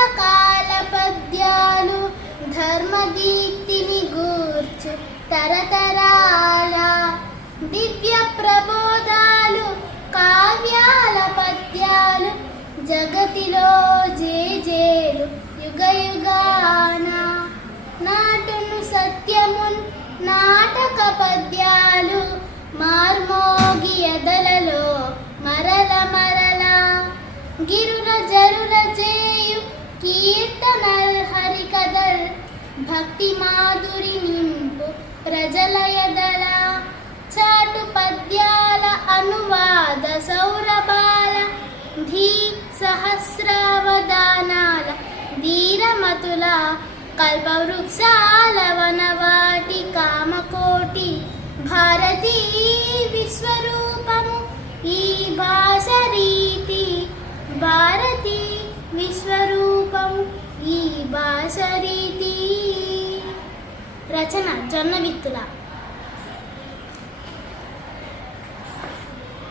రకరకాల పద్యాలు ధర్మదీప్తిని గూర్చు తరతరాల దివ్య ప్రబోధాలు కావ్యాల పద్యాలు జగతిలో జేజేలు యుగయుగాన నాటును సత్యమున్ నాటక పద్యాలు మార్మోగి ఎదలలో మరల మరల గిరుల జరుల చేయు కీర్తనల్ హరికథల్ భక్తి మాధురి నింపు ప్రజల ఎదల చాటు పద్యాల అనువాద సౌరభాల ధీ సహస్రావధానాల ధీరమతుల కల్పవృక్షాల వనవాటి కామకోటి భారతీ విశ్వరూపము ఈ భాష రీతి భారతీ విశ్వరూపము ఈ భాష రీతి. రచన జొన్న విత్తుల.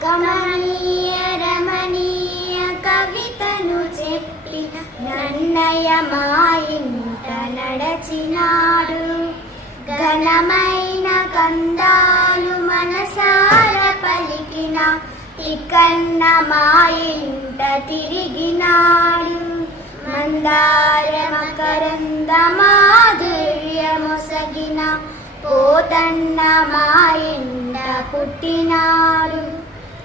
కమనీయ రమణీయ కవితను చెప్పిన నన్నయ మా ఇంట నడచినాడు. ఘనమైన కందాలు మనసార పలికిన తికన్న మా ఇంట తిరిగినాడు. మందార మకరంద మాధుర్యమొసగిన పోతన్న మా ఇంట పుట్టినాడు.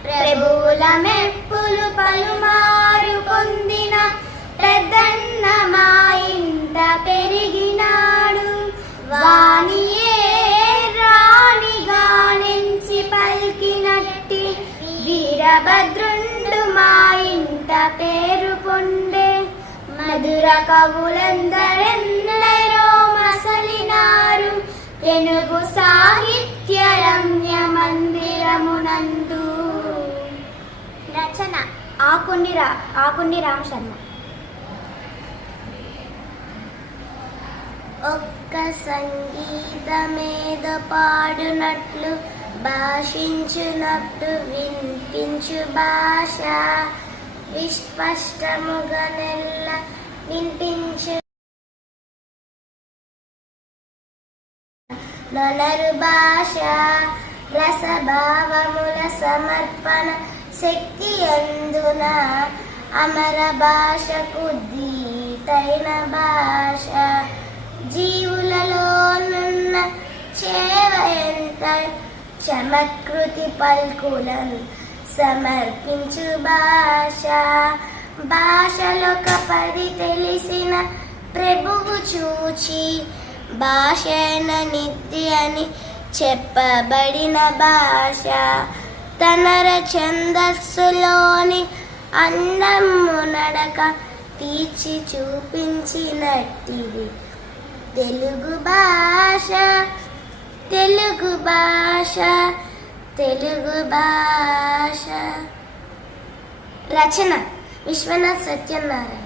ప్రభువుల మెప్పులు పలుమారు పొందిన పెద్దన్న మా ఇంట పెరిగినాడు. వాణియే రాణిగా నెంచి పల్కినట్టి వీరభద్రుండు మా ఇంట పేరు పొందే. మధుర కవులందరెందరో మసలినారు తెలుగు సాహిత్య రమ్య మందిరమునందు. రచన ఆకుండి రామశర్మ. ఒక్క సంగీతమేద పాడునట్లు భాషించునట్టు వినిపించు భాష విస్పష్టముగా నెల్ల వినిపించు నొనరు భాష రసభావముల సమర్పణ శక్తి అందున అమర భాషకు దీటైన భాష. జీవులలోనున్న చేవయంత చమత్కృతి పల్కులను సమర్పించు భాష. భాషలొక పది తెలిసిన ప్రభువు చూచి భాషన నిత్య అని చెప్పబడిన భాష. తనర ఛందస్సులోని అందము నడక తీర్చి చూపించినట్టిది తెలుగు భాష. తెలుగు భాష తెలుగు భాష. రచన విశ్వనాథ్ సత్యనారాయణ.